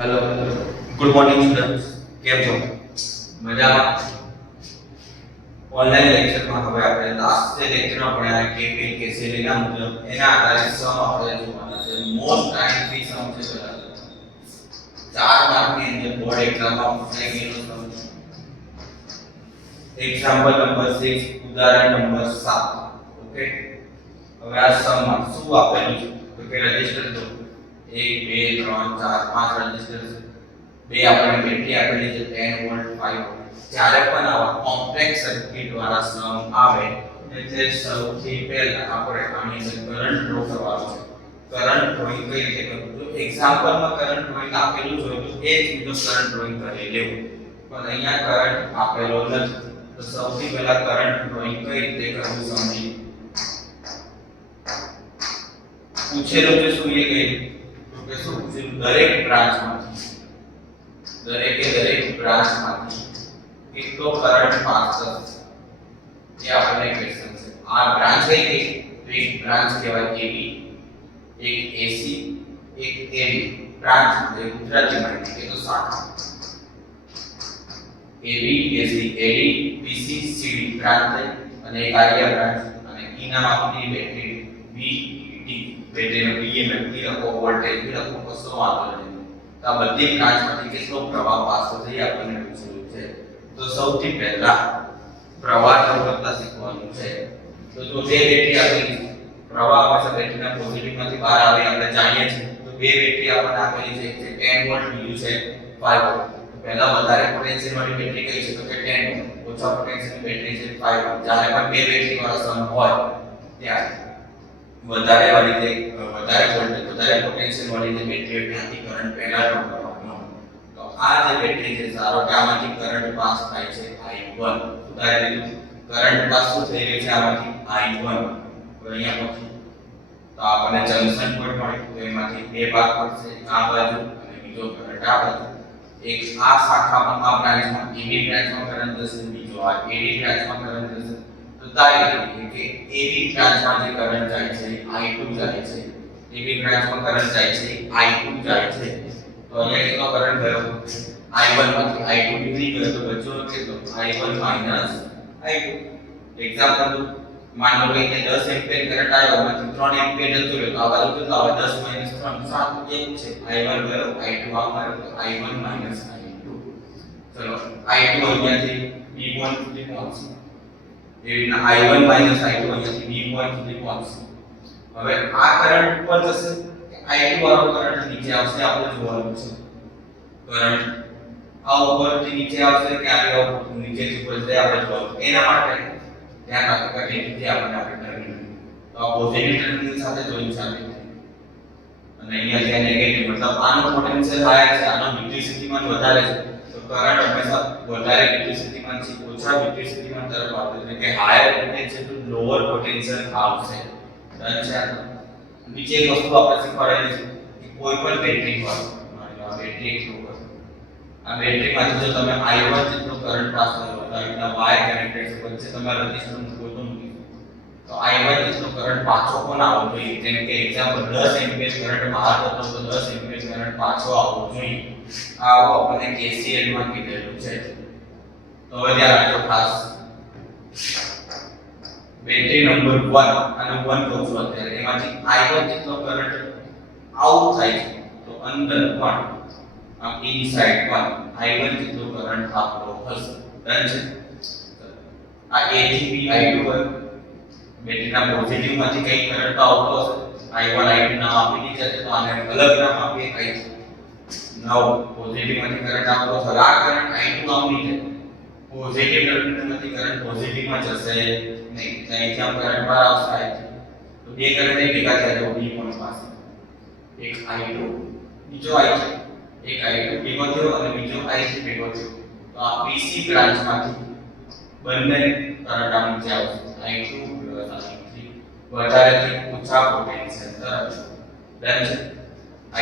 Hello, good morning students. કેમ છો? મજામાં? ઓનલાઈન લેક્ચરમાં હવે આપણે લાસ્ટ જે લેક્ચરમાં ભણ્યા કેપી કેસીલીના મુજબ એના આધારે સમ આપણે જોવાના છે. મોસ્ટ ટાઈમથી સમ છે બધા 4 માર્કની અંદર બોર્ડ એક્ઝામમાં પૂછાઈ ગયેલો સમ. એક્ઝામ્પલ નંબર 6 ઉદાહરણ નંબર 7. ઓકે, હવે આ સમમાં શું આપેલું છે તો કે રજિસ્ટર દો 1 2 3 4 5 રજિસ્ટર છે. બે આપણને બેટરી આપેલી છે 10 વોલ્ટ 5 વોલ્ટ. જ્યારે પણ આવા કોમ્પ્લેક્સ સર્કિટ વાળા સમ આવે એટલે સૌથી પહેલા આપણે આની અંદર કરંટ ડ્રો કરવાનો છે. કરંટ ડ્રોઈંગ કઈ રીતે કરવું? જો એક્ઝામ્પલમાં કરંટ ડ્રોઈંગ આપેલું હોય તો એ જ મુજબ કરંટ ડ્રોઈંગ કરી લેવું, પણ અહીંયા કરંટ આપેલો નથી તો સૌથી પહેલા કરંટ ડ્રોઈંગ કઈ રીતે કરવું સમજી. પૂછેલું છે શું એ કઈ તો કે શું પૂછેલું? દરેક બ્રાન્ચમાંથી કેટલો કરંટ પાસ થશે એ આપણને ક્વેશ્ચન છે. આ બ્રાન્ચ કઈ કઈ? તો એક બ્રાન્ચ કહેવાય AB, એક AC, એક AD. બ્રાન્ચ એટલે ગુજરાતીમાં એટલે તો શાખા. AB, AC, AD, BC, CD branch થઈ અને એક આઈડિયા બ્રાન્ચ અને E નામ આપણી બેટરી VD. બેટરીનો EMF બી લખો, વોલ્ટેજ બી લખો, કશો વાંધો નહીં. તો આ બધી બ્રાન્ચમાંથી કેટલો પ્રવાહ પાસ થશે એ આપણને પૂછેલું છે. તો સૌથી પહેલા પ્રવાહ કરતા શીખવાનું છે. તો જો બે બેટરી આપેલી પ્રવાહ હંમેશા બેટરીના પોઝિટિવમાંથી બહાર આવે આપણે જાણીએ છીએ. તો બે બેટરી આપણને આપેલી છે, એક છે 10 વોલ્ટ, બીજું છે 5 વોલ્ટ. તો પહેલા વધારે પોટેન્શિયલ વાળી બેટરી કઈ છે તો કે 10 વોલ્ટ, ઓછા પોટેન્શિયલ બેટરી છે 5 વોલ્ટ. જ્યારે પણ બે બેટરી વાળા સમ હોય ત્યારે વધારે વોલ્ટેજ વધારે પોટેન્શિયલ વાળી જે બેટરી હોય ત્યાંથી કરંટ પહેલા ડ્રો કરવાનો. તો આ જે બેટરી છે, ધારો કે આમાંથી કરંટ પાસ થાય છે I1. ઉદાહરણ લીધું કરંટ પાસ શું થઈ રહ્યું છે આમાંથી I1. તો અહીંયા પછી તો આપણને જંકશન પોઈન્ટ મળ્યું તો એમાંથી બે ભાગ પડશે, આ બાજુ અને બીજો કરંટ આ બાજુ. એક આ શાખામાં આ બ્રાન્ચમાં AB બ્રાન્ચમાં કરંટ જશે, બીજો આ AD બ્રાન્ચમાં કરંટ જશે. તો તારી કે AB બ્રાન્ચમાં જે કરંટ જાય છે I2 જાય છે, AB બ્રાન્ચમાં કરંટ જાય છે I2 જાય છે. તો અહીંયા કેટલો કરંટ ગયો? I1 માંથી I2 નીકળી ગયો તો બચ્યો કેટલો? I1 minus I2. એક્ઝામ્પલ માન લો કે 10 એમ્પિયર કરંટ આવ્યો એમાંથી 3 એમ્પિયર જતો રહ્યો તો આ બાજુ કેટલો આવે? 10 માઈનસ 3 7 એક છે. I1 ગયો, I2 આ મારો તો I1 માઈનસ I2. ચલો I2 અહીંયાથી B પોઈન્ટ સુધી પહોંચશે. એ રીતના I1 માઈનસ I2 અહીંયાથી B પોઈન્ટ સુધી પહોંચશે. હવે આ કરંટ ઉપર જશે કે I2 વાળો કરંટ નીચે આવશે આપણે જોવાનું છે. કરંટ આ ઉપરથી નીચે આવશે કે આ નીચેથી ઉપર જાય આપણે જોવાનું. એના માટે ધ્યાન રાખો કે અહીંથી આપણે ટર્મિનલ તો આ પોઝિટિવ ટર્મિનલ સાથે જોઈન ચાલે છે અને અહીંયા જે નેગેટિવ મતલબ આનો પોટેન્શિયલ હાયર છે, આનો વિદ્યુતસ્થિતિમાન વધારે છે તો કરંટ હંમેશા વધારે વિદ્યુતસ્થિતિમાન થી ઓછા વિદ્યુતસ્થિતિમાન તરફ આવશે, એટલે કે higher potential to lower potential આવશે. ડન છે? બીજી એક વસ્તુ આપણે શીખવાડેલી છે કે કોઈ પણ બેટરી હોય, આ બેટરી એક લોકો આ બેટરીમાંથી જો તમે I1 જેટલો કરંટ પાસ કરો તો આ વાયર કનેક્ટેડ છે, વચ્ચે તમે રેઝિસ્ટર મૂકો તો મૂકી તો I1 જેટલો કરંટ પાછો પણ આવવો જોઈએ. જેમ કે એક્ઝામ્પલ 10 એમ્પિયર કરંટ બહાર જતો તો 10 એમ્પિયર કરંટ પાછો આવવો જોઈએ. આવો આપણે KCL માં કીધેલું છે. તો હવે ધ્યાન રાખજો ખાસ. બેટરી નંબર 1 અને 1 કહું છું અત્યારે, એમાંથી I1 જેટલો કરંટ આઉટ થાય છે તો અંદર 1 આમ ઇનસાઇડ 1 I1 જેટલો કરંટ આપણો હશે. ડન છે? આ A થી B I2 હોય, બેટરીના પોઝિટિવ માંથી કઈ કરંટ આવતો હશે I1 I2 નામ આપી દીધા છે તો આને અલગ નામ આપીએ કઈ નવ પોઝિટિવ માંથી કરંટ આવતો હશે. આ કરંટ I2 આવની છે, પોઝિટિવ ટર્મિનલમાંથી કરંટ પોઝિટિવમાં જશે નહીં, અહીંથી આમ કરંટ બહાર આવશે I2. તો બે કરંટ એક ભેગા થયા છે B પોઈન્ટ પાસે, એક I2 બીજો I3, એક I2 ભેગો થયો અને બીજો I3 ભેગો થયો તો આ PC બ્રાન્ચમાંથી બંને કરંટ આમ નીચે આવશે I2 I3 વધારેથી ઓછા પોટેન્શિયલ તરફ. ડન છે?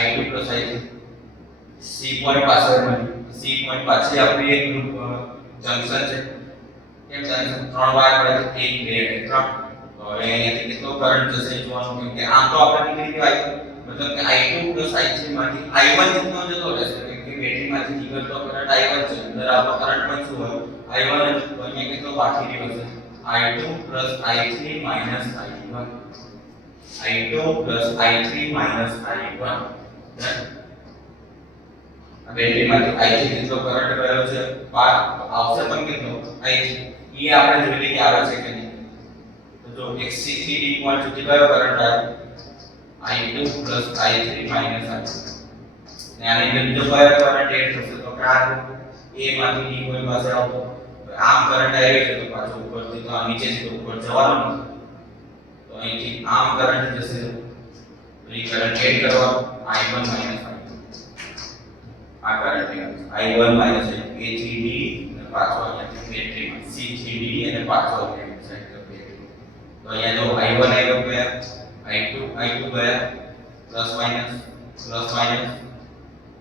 I2 I3 C પોઈન્ટ પાસે C પોઈન્ટ પાછી આપણી એક જંકશન છે. એક જંકશન 3 વાયર પડે છે 1 2 અને 3. તો હવે અહીંયાથી કેટલો કરંટ જશે જોવાનું, કેમ કે આમ તો આપણે નીકળી ગયો I2 મતલબ કે I2 I3 માંથી I1 જેટલો જતો રહેશે કેમ કે બેટરીમાંથી નીકળતો કરંટ I1 છે અંદર આવતો કરંટ પણ શું હોય I1 જ તો અહીંયા કેટલો બાકી રહ્યો છે I2 I3 I1 I2 I3 I1 આ બેટરીમાંથી I3 જેટલો કરંટ ગયો છે પાર આવશે પણ કેટલો I3 એ આપણે જોઈ લઈએ કે આવે છે કે નહીં તો જો એક C થી D પોઈન્ટ સુધી કયો કરંટ આવ્યો I2 I3 I2 અને આની અંદર બીજો કયો કરંટ એડ થશે તો કે આ A માંથી D પોઈન્ટ પાસે આવતો આમ કરંટ આવ્યો છે તો પાછો ઉપરથી તો આ નીચેથી તો ઉપર જવાનો નથી તો અહીંથી આમ કરંટ જશે તો એ કરંટ એડ કરવા I1 I2 આ કરંટ I1 A થી D અને પાછો અહીંયાથી બેટરીમાં C થી D અને પાછો અહીંયા સાઈડ પર બેટરી તો અહીંયા જો I1 આવ્યો ગયા I2 ગયા પ્લસ માઈનસ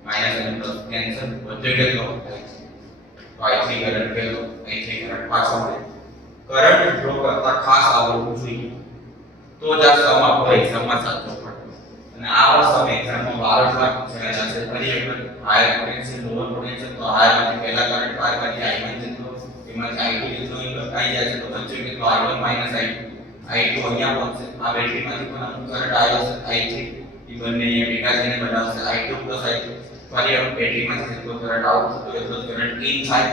માઈનસ અને પ્લસ કેન્સલ બધે કેટલો તો I3 કરંટ કેટલો I3 કરંટ પાછો આવે કરંટ ડ્રો કરતા ખાસ આવડવું જોઈએ તો જ આ સમ આપણો એક્ઝામમાં સાચો પડે અને આ સમ એક્ઝામમાં 12 માર્ક પૂછાયેલા છે ફરી એકવાર હાયર પોટેન્શિયલ લોઅર પોટેન્શિયલ તો હાયર માંથી પહેલા કરંટ બહાર કાઢી I1 જેટલો એમાંથી I2 જેટલો લખાઈ જાય છે તો વચ્ચે કેટલો I1 I2 અહીંયા પહોંચશે આ બેટરીમાંથી પણ અમુક કરંટ આવ્યો છે I3 એ બંને અહીંયા ભેગા થઈને બનાવશે I2 I2 ફરી હવે બેટરીમાંથી જેટલો કરંટ આઉટ થતો એટલો જ કરંટ ઇન થાય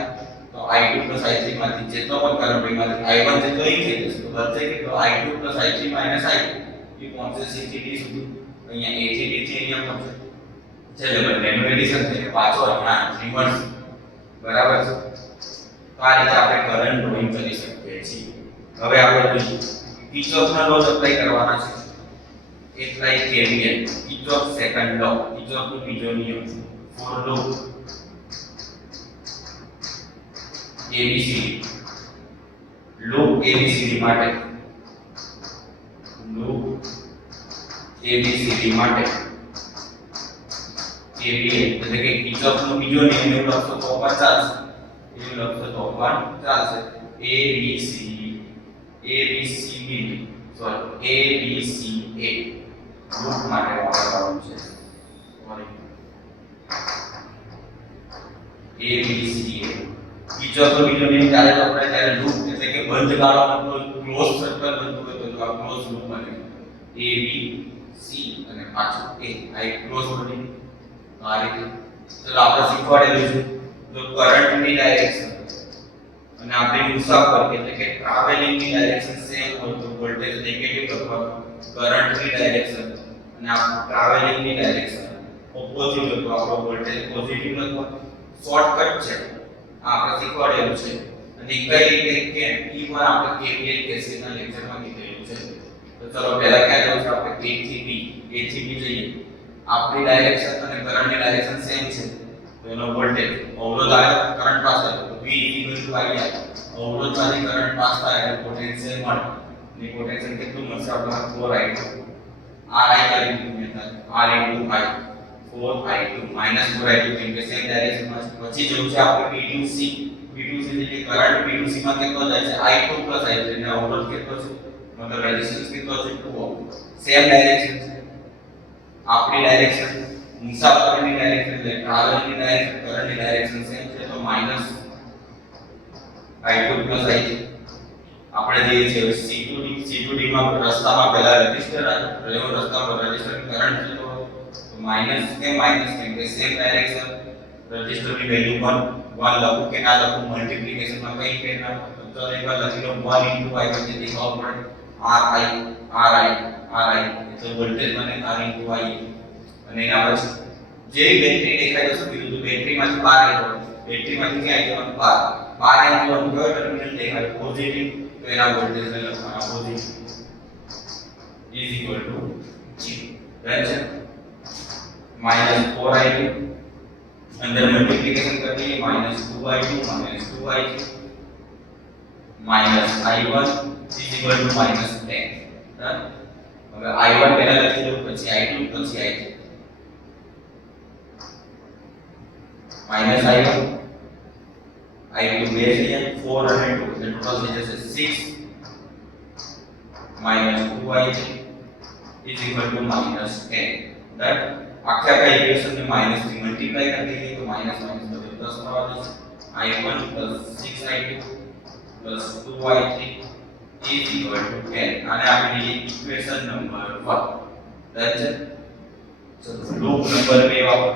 તો I2 I3 માંથી જેટલો પણ કરંટ એમાંથી I1 જેટલો ઇન થઈ જશે તો વચ્ચે કેટલો I2 I3 I2 એ પહોંચે C થી D સુધી અહીંયા A થી D થી અહીંયા પહોંચે છેલ્લે બંનેનું એડિશન થઈને પાછો અહીંયા રિવર્સ બરાબર છે તો આ રીતે આપણે કરંટ ડ્રોઈંગ કરી શકીએ છીએ હવે આપણે જોઈએ કિર્ચોફના લો એપ્લાય કરવાના છે એપ્લાય KVL કિર્ચોફ સેકન્ડ લો કિર્ચોફનો બીજો નિયમ ફોર લૂપ ABCD માટે KVL એટલે કે કિર્ચોફનો બીજો નિયમ એવું લખશો તો પણ ચાલશે ABCA લૂપ માટે વાપરવાનું છે ABCA કિર્ચોફનો બીજો નિયમ ત્યારે વપરાય જ્યારે લૂપ એટલે કે બંધ ગાળામાં ક્લોઝ સર્કલ બનતું હોય તો આ ક્લોઝ લૂપ બને ABC અને પાછું આ એક ક્લોઝ બની આ રીતે ચલો આપણે શીખવાડેલું છે તો કરંટની ડાયરેક્શન અને આપણી મુસાફર એટલે કે ટ્રાવેલિંગ ની ડાયરેક્શન સેમ હોય તો વોલ્ટેજ નેગેટિવ લખવાનું કરંટની ડાયરેક્શન અને આ ટ્રાવેલિંગ ની ડાયરેક્શન ઓપોઝિટ હોય તો આપણો વોલ્ટેજ પોઝિટિવ લખવાનું શોર્ટકટ છે આપણે શીખવાડેલું છે અને કઈ રીતે કેમ ઈ પણ આપણે KVL કેસીના લેક્ચરમાં કીધેલું છે તો ચલો પહેલા ક્યાં જવું છે આપણે A થી B જઈએ આપણી ડાયરેક્શન અને કરંટની ડાયરેક્શન સેમ છે તો એનો વોલ્ટેજ અવરોધ આવ્યો કરંટ પાસ થયો તો V I અવરોધમાંથી કરંટ પાસ થાય એટલે પોટેન્શિયલ મળે ને પોટેન્શિયલ કેટલું મળશે આપણને 4I2 RI કરી દીધું મેં R I 4I2 4I2 કેમ કે સેમ ડાયરેક્શનમાં પછી જેવું છે આપણે B2C એટલે કે કરંટ B2C માં કેટલો જાય છે I2 I3 ને અવરોધ કેટલો છે મતલબ રેઝિસ્ટન્સ કેટલો છે 2 ઓહ્મ સેમ ડાયરેક્શન છે આપણી ડાયરેક્શન મુસાફરીની ડાયરેક્શન એટલે ટ્રાવેલિંગની ડાયરેક્શન કરંટની ડાયરેક્શન સેમ છે તો માઈનસ I2 I3 આપણે જે છે C2D માં રસ્તામાં પહેલા રેઝિસ્ટર આવ્યો રસ્તામાં રેઝિસ્ટર કરંટ કેટલો તો માઈનસ કેમ કે સેમ ડાયરેક્શન રેઝિસ્ટરની વેલ્યુ 1 લખું કે ના લખું મલ્ટીપ્લિકેશનમાં કઈ ફેર ના તો એકવાર લખી લો 1 I વચ્ચે દેખાવ પડે RI તો વોલ્ટેજ મને R I અને એના પછી જે બેટરી દેખાય છે કીધું તો બેટરીમાંથી બહાર આવી બેટરીમાંથી ક્યાં આવી બહાર આવી જવાનું કયો ટર્મિનલ દેખાય પોઝિટિવ તો એના વોલ્ટેજ ને લખવાના positive is equal to 0 right છે -4I2 अंदर मल्टीप्लिकेशन करनी है -2I2 -I1 is equal to -10 done હવે I1 પહેલા લખી દો પછી I2 પછી I3 -I1 બે છે 4 અને 2 એટલે ટોટલ થઈ જશે 6 -2I3 is equal to -10 done આખા ઇક્વેશન ને માઈનસ થી મલ્ટીપ્લાય કરી દઈએ તો માઈનસ માઈનસ બધે પ્લસ થવા જશે i1 6i2 2i3 is equal to 10 આને આપણે લઈએ ઇક્વેશન નંબર 1 ડન છે ચલો લૂપ નંબર 2 વાપરો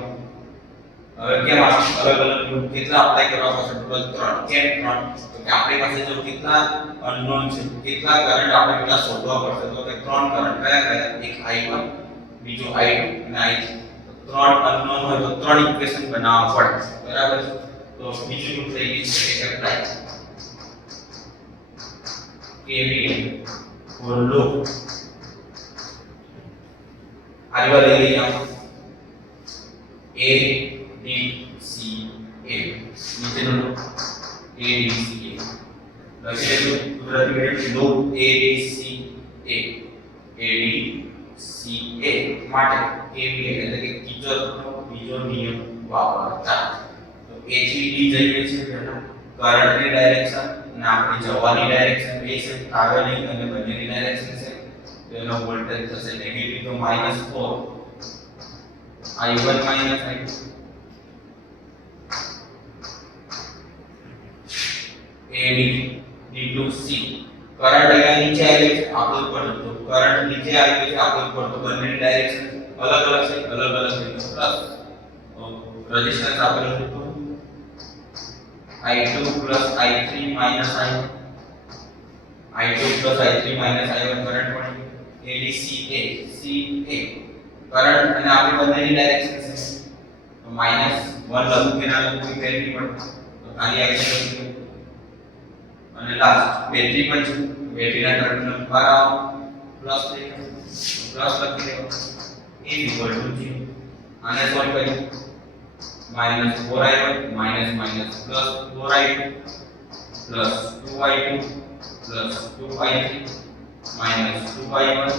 હવે કેમ અલગ અલગ લૂપ કેટલા અપ્લાય કરવા પડશે ટોટલ 3 કેમ 3 તો કે આપણી પાસે જો કેટલા અનનોન છે કેટલા કરંટ આપણે પેલા શોધવા પડશે તો કે 3 કરંટ કયા કયા એક i1 બીજો i2 અને i3 ત્રણ અનનોન હોય તો ત્રણ ઇક્વેશન બનાવવા પડે બરાબર તો બીજું રૂપ થઈ ગયું છે એપ્લાય KVL for loop આગળ લઈ લઈએ આપણે A D C A નીચેનો loop A D C A લખેલું કુદરતી variable loop A D C A માટે KVL એટલે કે કિર્ચોફનો બીજો નિયમ વાપરતા તો A થી D જઈએ છે પહેલા કરંટની ડાયરેક્શન અને આપણી જવાની ડાયરેક્શન બે છે ટ્રાવેલિંગ અને બંનેની ડાયરેક્શન છે તો એનો વોલ્ટેજ થશે નેગેટિવ તો -4 I1 - I2 AB D2C current અહીંયા નીચે આવી છે આપણો ઉપર તો કરંટ નીચે આવી છે આપણો ઉપર તો બંનેની ડાયરેક્શન અલગ અલગ છે પ્લસ રેઝિસ્ટન્સ આપેલું છે તો I2 + I3 - I1 I2 + I3 - I1 current પડી ADCA કરંટ અને આપણી બંનેની ડાયરેક્શન છે તો -1 લખું કે ના લખું કોઈ ફેર નહીં પડતો તો ખાલી આઈડિયા લખી અને લાસ્ટ બેટરી પણ છે બેટરીના ટર્મિનલ બહાર આવો પ્લસ લખી દેવો ઇક્વલ ટુ 0 આને સોલ્વ કરીએ -4i1 +4i2 +2i2 +2i3 -2i1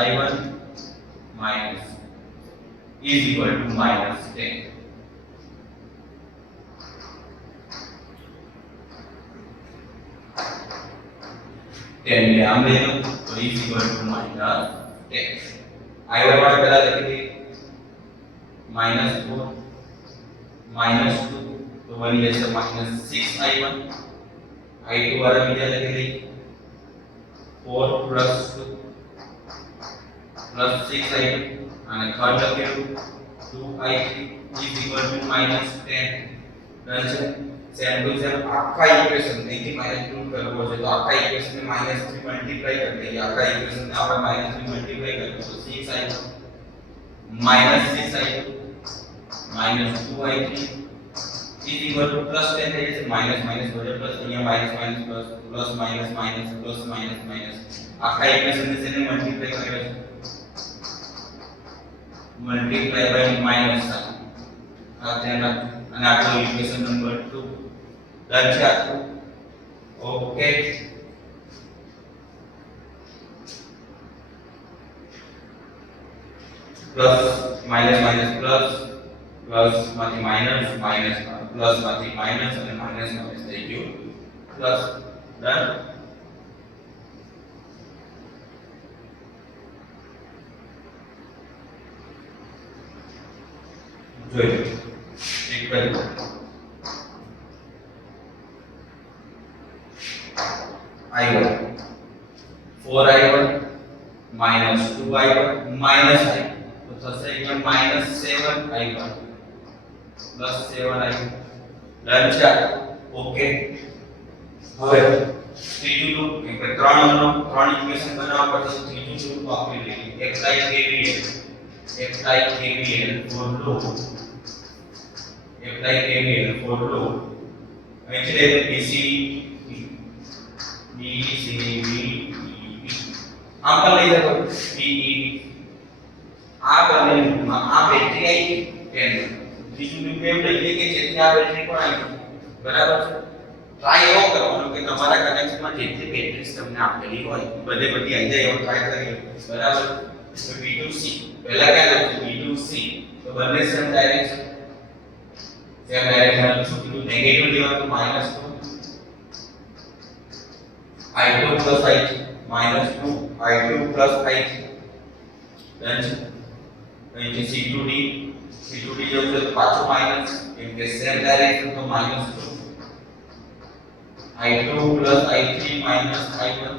-i1 is equal to -10 10 ને આમ લઈ લો તો is equal to -10 i1 વાળા પહેલા લખી દઈએ -4 -2 તો બની જશે -6i1 i2 વાળા બીજા લખી દઈએ 4 + 2 + 6i2 અને થર્ડ લખેલું 2i3 is equal to -10 done છે સેમ ટુ સેમ આખા ઇક્વેશન અહીંથી -2 કરવો છે તો આખા ઇક્વેશન ને -3 મલ્ટીપ્લાય કરી દઈએ આખા ઇક્વેશન ને આપણે -3 મલ્ટીપ્લાય કરીએ તો 6i1 -6i2 -2i3 is equal to +10 થઈ જશે માઈનસ માઈનસ બધે પ્લસ અહીંયા minus minus plus minus minus plus minus minus આખા ઇક્વેશન ને છે ને મલ્ટીપ્લાય કર્યો છે મલ્ટીપ્લાય બાય માઈનસ આ ધ્યાન રાખો અને આપણો ઇક્વેશન નંબર 2 ડન છે આખું okay plus minus minus plus plus માંથી માઈનસ માઈનસ પ્લસ માંથી માઈનસ અને માઈનસ માઈનસ થઈ ગયું પ્લસ ડન જોઈએ એક કરી I1 4i1 -2i1 -i તો થશે એકમ -7i1 +7i1 ડન છે ઓકે હવે ત્રીજું લૂપ એટલે ત્રણ ઇક્વેશન બનાવવા પડશે ત્રીજું લૂપ વાપરી લઈએ apply KVL for loop apply KVL for loop એટલે BC આમ પણ લઈ શકો BE આ બંને લૂપમાં આ બેટરી આવી 10 બીજું લૂપ એમ લઈએ કે જેથી આ બેટરી પણ આવી બરાબર છે ટ્રાય એવો કરવાનો કે તમારા કનેક્શનમાં જેટલી બેટરીઝ તમને આપેલી હોય બધી આવી જાય એવો ટ્રાય કરી બરાબર તો B2C પહેલા ક્યાં લખું B2C તો બંને સેમ ડાયરેક્શન શું કીધું નેગેટિવ લેવાનું -2 I2 + I3 -2 I2 + I3 done છે અહીંથી C2D જવું છે તો પાછું માઈનસ, કેમ કે સેમ ડાયરેક્શન તો minus I2 plus I3 minus I1.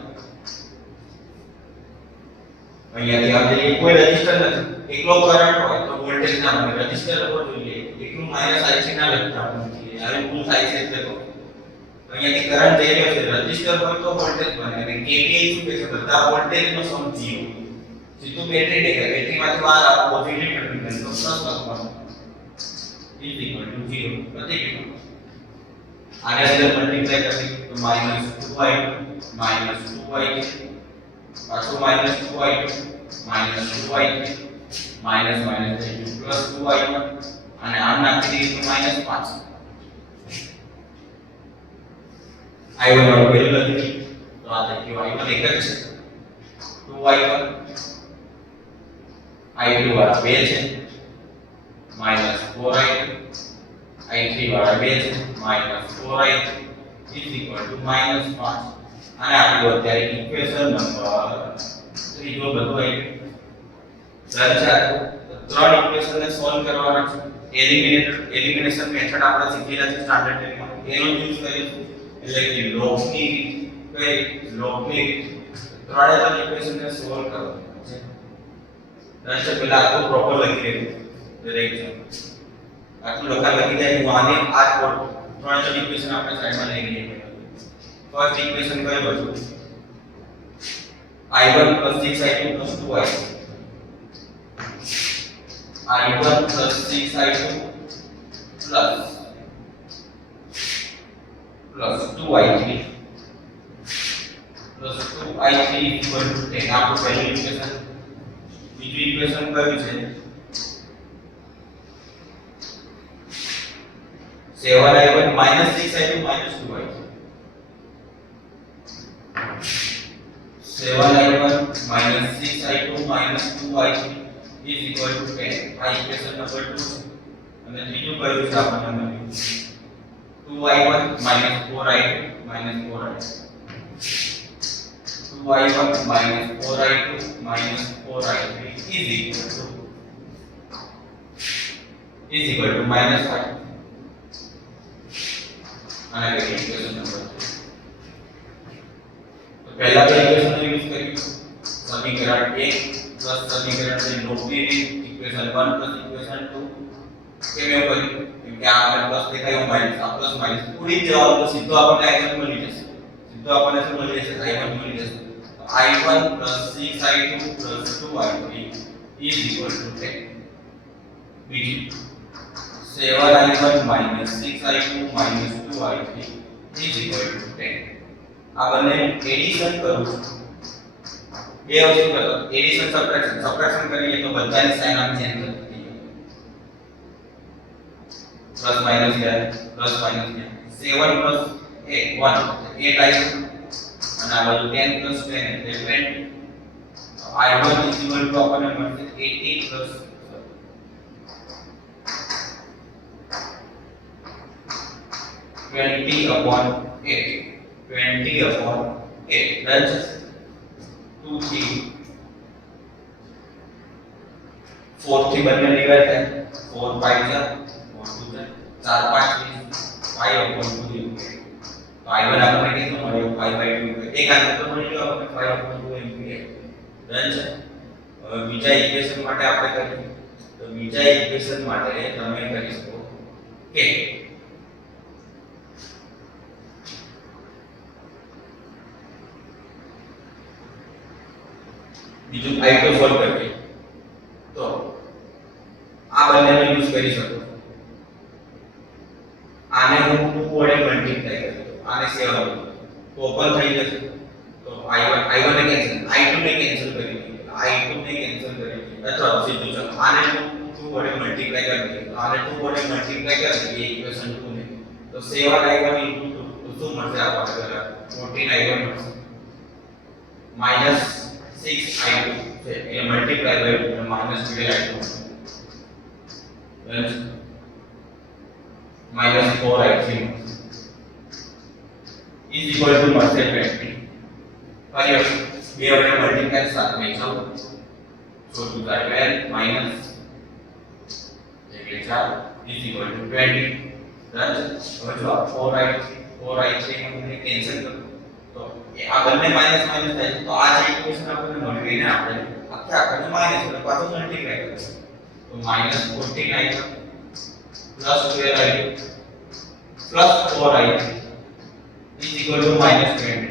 અહીંયાથી આપણે કોઈ રેઝિસ્ટર નથી, એકલો કરંટ હોય તો વોલ્ટેજ ના બને, રેઝિસ્ટર ઉપર જોઈએ એકલું માઈનસ I3 ના લખતા નથી, આ ભૂલ થાય છે એટલે તો અહીંયાથી કરંટ જઈ રહ્યો છે, રેઝિસ્ટર હોય તો વોલ્ટેજ બને અને KVL શું કહે છે, બધા વોલ્ટેજનો સમ 0, સીધું બેટરી દેખાય, બેટરીમાંથી બહાર આ પોઝિટિવ ટર્મિનલ તો પ્લસ લખવાનું ઇઝ ઇક્વલ ટુ 0 પતી ગયું. आगे अंदर मल्टीप्लाई करते तो -2i पाछो -2i -2i minus plus 2i1 અને આમ નાખી દઈએ તો -5 i1 વાળો વેલ્યુ લખી તો આ થઈ ગયું i1 એક જ છે 2i1 i2 વાળા 2 છે -4i I3 वाला 2 છે -4i is equal to -5 અને આપણું અત્યારે ઇક્વેશન નંબર 3 જો બધું આવી ત્રણ ઇક્વેશન ને સોલ્વ કરવાના છે. એલિમિનેશન મેથડ આપણે શીખેલા છે સ્ટાન્ડર્ડ ટેકમાં, એનો યુઝ કરીશું એટલે કે લોગની ત્રણે ત્રણ ઇક્વેશન ને સોલ્વ કરવાના છે. દર્શક પહેલા આખું પ્રોપર લખી લેવું દરેક જણ આટલું લખા લખી જાય હું આને આ કોડ ત્રણ ઇક્વેશન આપણે સાઈડમાં લઈ લઈએ. ફર્સ્ટ ઇક્વેશન કઈ હતું i1 6i2 2i i1 6i2 2i3 equal to 10 આપણું પહેલું ઇક્વેશન. બીજું ઇક્વેશન કયું છે 7i1 6i2 2i 7i1 6i2 2i3 is equal to 10 આ ઇક્વેશન નંબર 2 અને ત્રીજું કયું છે આપણને મળ્યું 2i1 4i2 2i1 4i2 4i3 is equal to -5 અને કે ઇક્વેશન નંબર 3. તો પહેલા બે ઇક્વેશન નો યુઝ કરીશું સમીકરણ 1 પ્લસ સમીકરણ 2 લોગની રીત ઇક્વેશન 1 પ્લસ ઇક્વેશન 2 કેમ એવું કર્યું કેમ કે આ આપણે પ્લસ દેખાયો માઈનસ આ પ્લસ માઈનસ ઉડી જવાનું તો સીધો આપણને i1 મળી જશે i1 મળી જશે તો i1 6i2 2i3 is equal to 10. બીજું 7i1 6i2 2i3 is equal to 10. આ બંને એડિશન કરું છું. બે વસ્તુ કરો એડિશન સબટ્રેક્શન કરીએ તો બધાની સાઇન આમ ચેન્જ થઈ જાય. પ્લસ માઈનસ ગયા 7 પ્લસ 1 8 i2 અને આ બાજુ 10 પ્લસ 10 એટલે 20. i1 is equal to આપણને મળશે 18 પ્લસ 20/8 that's 2 3 4 થી બંને ડિવાઇડ થાય 4 5 4 2 4 5 5/2 તો i1 આપણને કેટલું મળ્યું 5/2 એક આન્સર તો મળી ગયો આપણને 5/2 એમ્પિયર ડન છે. હવે બીજા ઇક્વેશન માટે આપણે કરીએ તો બીજા ઇક્વેશન માટે તમે કરી શકો કે બીજું i2 સોલ્વ કરીએ તો આ બંનેનો યુઝ કરી શકો. આને હું 2 વડે મલ્ટીપ્લાય કરું આને 7 તો ઓપન થઈ જશે તો i1 ને કેન્સલ i2 ને કેન્સલ કરી દઈએ અથવા સીધું ચાલો આને 2 વડે મલ્ટીપ્લાય કરી દઈએ આને 2 વડે મલ્ટીપ્લાય કરી દઈએ ઇક્વેશન 2 ને તો 7i1 * 2 શું મળશે આપણને 14i1 મળશે -6i2 છે એટલે મલ્ટીપ્લાય કર્યું એટલે -12i2 then -4i3 is equal to મળશે 20. ફરી બે વડે મલ્ટીપ્લાય 7 ને 14 so to that 12 minus is equal to 20. Right? હવે જો આ 4i3 મને કેન્સલ કરો તો એ આ બંને માઈનસ માઈનસ થાય તો આ જે ઇક્વેશન આપણને મળી ગઈ ને આપણે આખે આપણને માઈનસ એટલે પાછું મલ્ટીપ્લાય કરીશું તો -14i1 +12i2 +4i3 is equal to -20.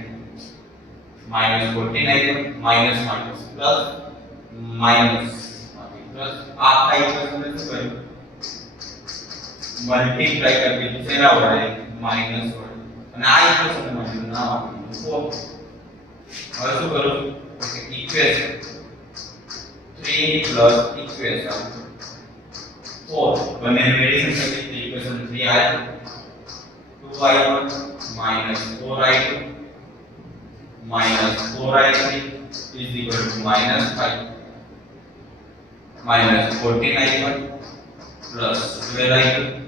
-14i1 minus plus minus plus आपका इक्वेशन में શું કર્યું મલ્ટીપ્લાય કરી દીધું શેના વડે માઈનસ વડે અને આ ઇક્વેશન મળ્યું નામ આપ્યું 4 હવે શું કરું કે ઇક્વેશન 3 plus ઇક્વેશન 4 બંને મેળવી શકીએ ઇક્વેશન 3 આવ્યું 2i1 4i2 -4i3 is equal to -5 -14i1 plus 12i2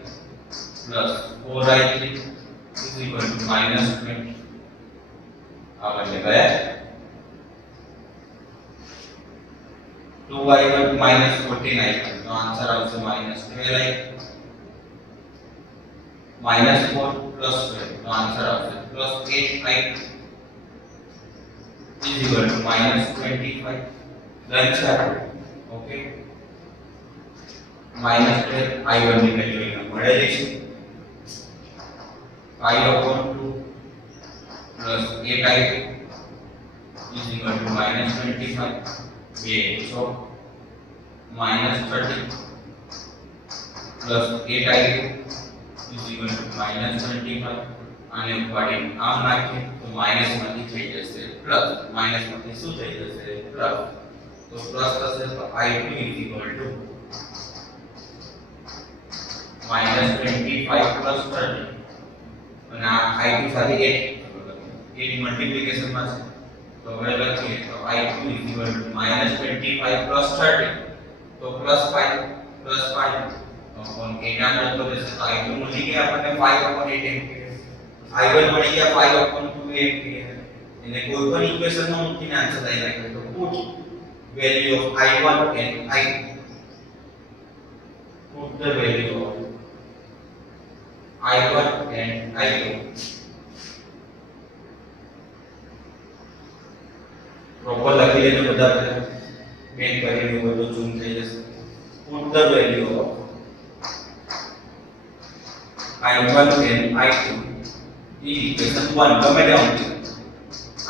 plus 4i3 is equal to -20 આ બને ગયા 2i1 -14i1 તો આન્સર આવશે -12i -4 plus 12 તો આન્સર આવશે +8i is equal to -25 then okay -12i1 ની વેલ્યુ અહીંયા મળેલી છે 5/2 plus 8i2 is equal to -25 બે so -30 plus 8i2 is equal to -25 અને ઉપાડી આમ નાખીએ તો માઈનસ માંથી થઈ જશે પ્લસ માઈનસ માંથી શું થઈ જશે પ્લસ તો પ્લસ થશે તો i2 is equal to -25 plus 30 અને આ i2 સાથે 8 મલ્ટીપ્લિકેશન માં છે તો હવે લખીએ તો i2 is equal to -25 plus 30 તો +5 अपॉन 8 आंसर तो जैसे i2 મળી ગયા આપણને 5/8 એમ્પિયર i1 મળી ગયા 5/2 એમ્પિયર એને કોઈ પણ ઇક્વેશન માં મૂકીને આન્સર આવી શકે તો put value of i1 and i2 put the value of i1 and i2 proper લખી લેજો બધા બેન કરીને બધું ઝૂમ થઈ જશે put the value of i1 and i2 equation 1 गમે તે હોતી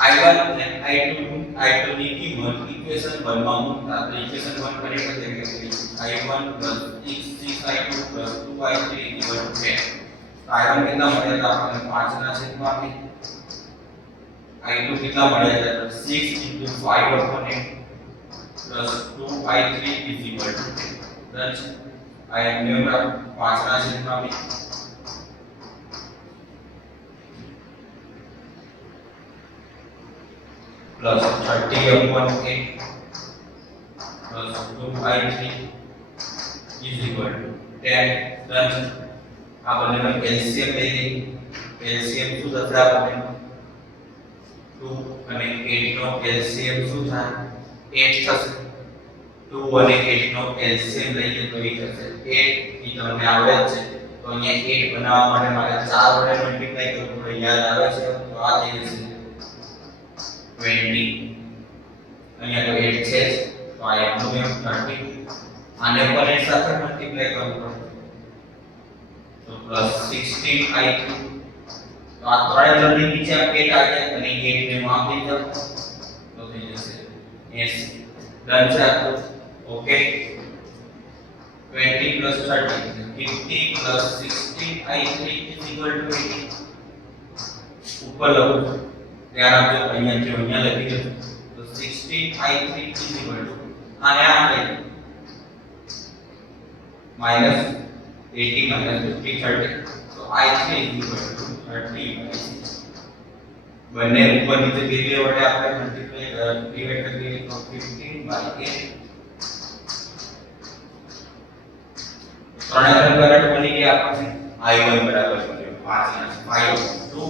i1 અને i2 ની કિંમત ઇક્વેશન 1 માં મૂકતા તો ઇક્વેશન 1 ખરેખર દેખે i1 6i2 2i3 10 i1 કેટલા મળ્યા હતા આપણને 5 ના છેદમાં i2 કેટલા મળ્યા હતા 6 * 5/8 2i3 is equal to 10 then I am number 5 ના છેદમાં plus 30/8 plus 2i3 is equal to 10 then આ બંનેનો એલસીએમ લઈ લઈએ એલસીએમ શું થશે આપણને 2 અને 8 નો એલસીએમ શું થાય 8 થશે 2 અને 8 નો એલસીએમ લઈએ તો એ થશે 8 ઈ તમને આવડે છે તો અહીંયા 8 બનાવવા માટે મારે 4 વડે મલ્ટીપ્લાય કરવું પડે યાદ આવે છે તો આ થઈ જશે 20 અહીંયા તો 8 છે તો આ એકનો મેં 30 આને પણ 8 સાથે મલ્ટીપ્લાય કરવું પડે તો +16i3 તો આ ત્રણે જણની નીચે 8 આવી જાય અને 8 ને માં આપી દો તો થઈ જશે 80 ડન છે okay 20 plus 30 50 plus 16i3 is equal to 80 ઉપર લખો ધ્યાન આપજો અહીંયા લખી દો તો 16i3 is equal to આને આ લઈ -80 -50 30 તો i3 is equal to 30/6 બંને ઉપર નીચે બે વડે આપણે મલ્ટીપ્લાય ડિવાઇડ કરીએ તો 15/8 ત્રણે ત્રણ કરંટ મળી ગયા આપણને i1 બરાબર મળ્યો 5/2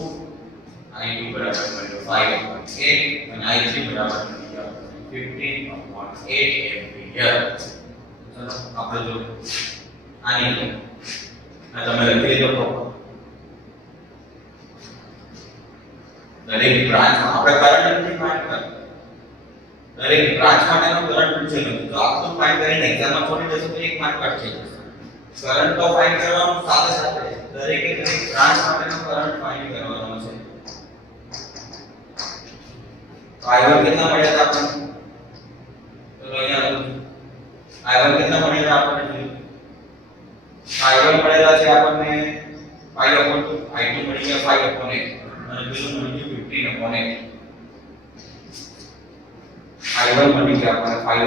i2 બરાબર મળ્યો 5/8 અને i3 બરાબર મળી ગયો 15/8 એમ્પિયર ચલો આપણે જો આની અંદર આ તમે લખી લેજો પ્રોપર દરેક બ્રાન્ચ આપણે કરંટ નથી ફાઇન્ડ કરતા દરેક બ્રાન્ચ માટેનો કરંટ પૂછેલો તો આખું ફાઇન્ડ કરીને એક્ઝામમાં છોડી દેશો તો એક માર્ક કટ થઈ જશે કરંટ તો ફાઇન્ડ કરવાનું સાથે સાથે દરેક બ્રાન્ચ માટેનો કરંટ ફાઇન્ડ કરવાનો છે તો I1 કેટલા મળ્યા હતા આપણને તો અહીંયા I1 કેટલા મળ્યા હતા આપણને I1 મળેલા છે આપણને 5/2 I2 મળી ગયા 5/8 અને બીજું મળી ગયું 15/8 I1 મળી ગયા આપણને 5/2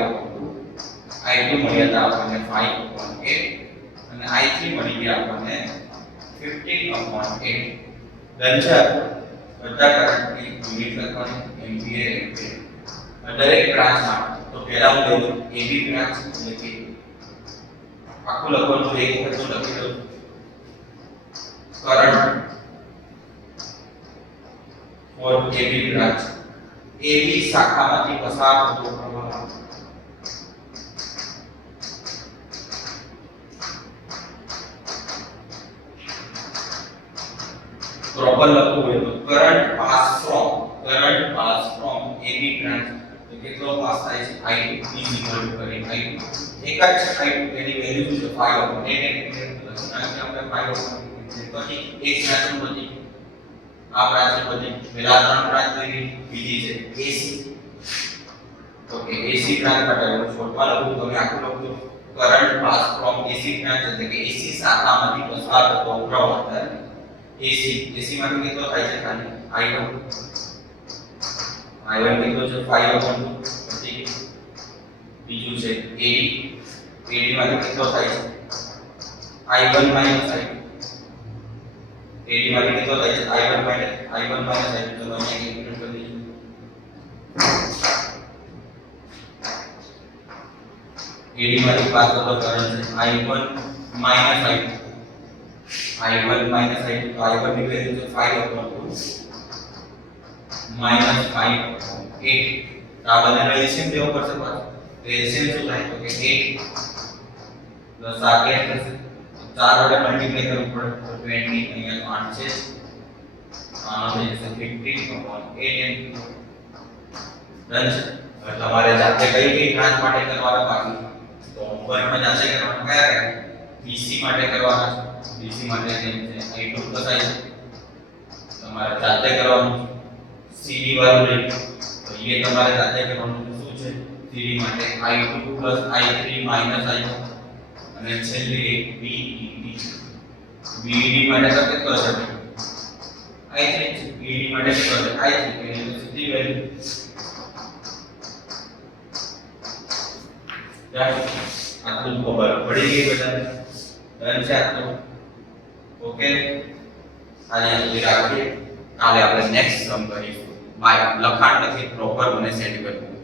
I2 મળ્યા હતા આપણને 5/8 અને I3 મળી ગયા આપણને 15/8 ડન છે બધા કરંટની યુનિટ લખવાની એમ્પિયર દરેક બ્રાન્ચ માટે તો પહેલા હું લઈ લઉં AB બ્રાન્ચ એટલે કે આખું લખવાનું તો એક વખત હું લખી દઉં current for AB branch AB શાખામાંથી પસાર થતો પ્રવાહ પ્રોપર લખવું હોય તો current pass from AB branch તો કેટલો પાસ થાય છે I2 is equal to કરી I2 એક જ I2 એની વેલ્યુ છે 5/8 લખનાથી આપણે 5/8 પછી એક બ્રાન્ચ બધી આ બ્રાન્ચ બધી પહેલા ત્રણ બ્રાન્ચ લીધી બીજી છે AC ઓકે AC બ્રાન્ચ માટે હું શોર્ટમાં લખું તમે આખું લખજો current pass from AC branch એટલે કે AC શાખામાંથી પસાર થતો પ્રવાહ AC માંથી કેટલો થાય છે ખાલી I1 કેટલો છે 5/2 પછી બીજું છે AD માંથી કેટલો થાય છે I1 I2 AD માંથી કેટલો થાય છે I1 I2 તો અહીંયા કેલ્ક્યુલેટ કરી દઈએ AD માંથી પાસ થતો કરંટ છે I1 I2 તો I1 ની વેલ્યુ છે 5/2 -5/8 આ બંનેનો એલસીએમ લેવો પડશે પાછો તો એલસીએમ શું થાય તો કે 8 પ્લસ આ 8 થશે 4 વડે મલ્ટીપ્લાય કરવું પડે તો 20 અહીંયા 8 છે આનો થઈ જશે 15/8 ડન છે હવે તમારે જાતે કઈ બ્રાન્ચ માટે કરવાના બાકી તો હોમવર્કમાં જાતે કરવાના કયા BC માટે કરવાના છે BC માટે જેમ છે I2 પ્લસ I તમારે જાતે કરવાનું CD વાળું લઈ તો એ તમારે જાતે કરવાનું શું છે CD માટે I2 plus I3 minus I1 અને છેલ્લી BED માટે કેટલો છે I3 છે BED માટે કેટલો છે I3 એની સીધી વેલ્યુ આટલું ખબર પડી ગઈ બધાને ડન છે આટલું ઓકે આજે સુધી રાખીએ કાલે આપણે નેક્સ્ટ સમ કરીશું બાય લખાણ લખી પ્રોપર મને સેટ કરવું